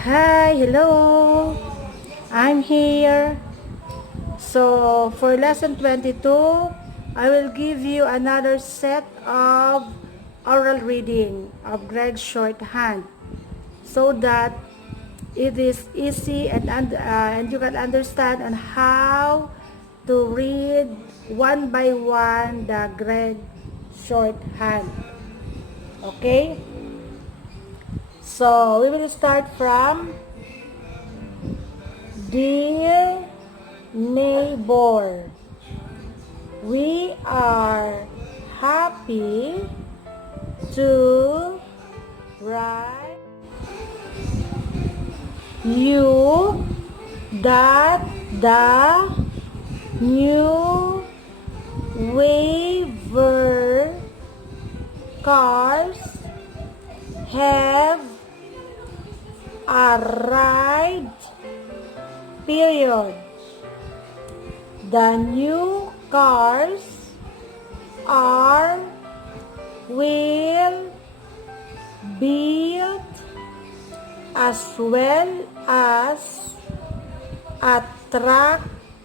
Hi, hello. I'm here. So, for lesson 22, I will give you another set of oral reading of Gregg Shorthand so that it is easy and you can understand on how to read one by one the Gregg Shorthand. Okay? So, we will start from Dear Neighbor, we are happy to write you that the new waiver cars have arrived. Period. The new cars are well built as well as attractive.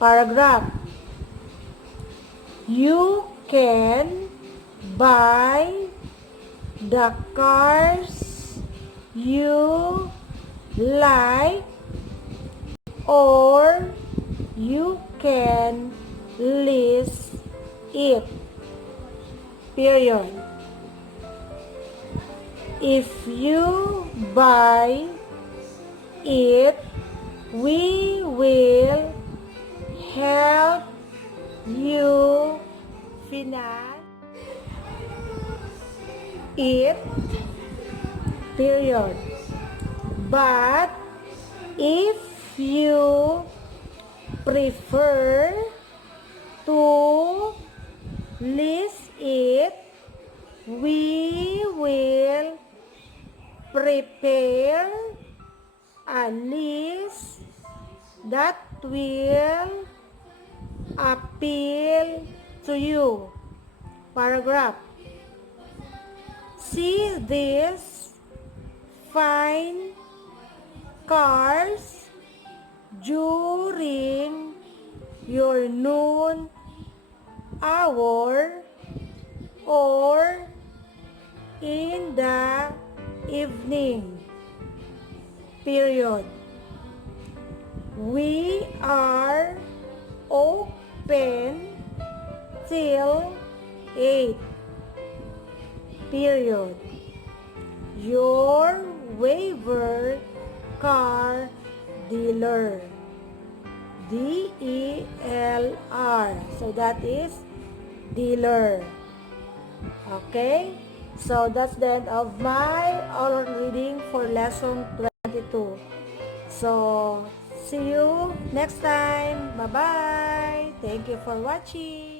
Paragraph. You can buy the cars you like, or you can lease it. Period. If you buy it, we will help you finance it. Period. But if you prefer to lease it, we will prepare a lease that will appeal to you. Paragraph. See these fine cars during your noon hour or in the evening. Period. We are open till 8. Period. Your waiver car dealer. D-E-L-R. So that is dealer. Okay? So that's the end of my oral reading for lesson 22. So see you next time. Bye-bye. Thank you for watching.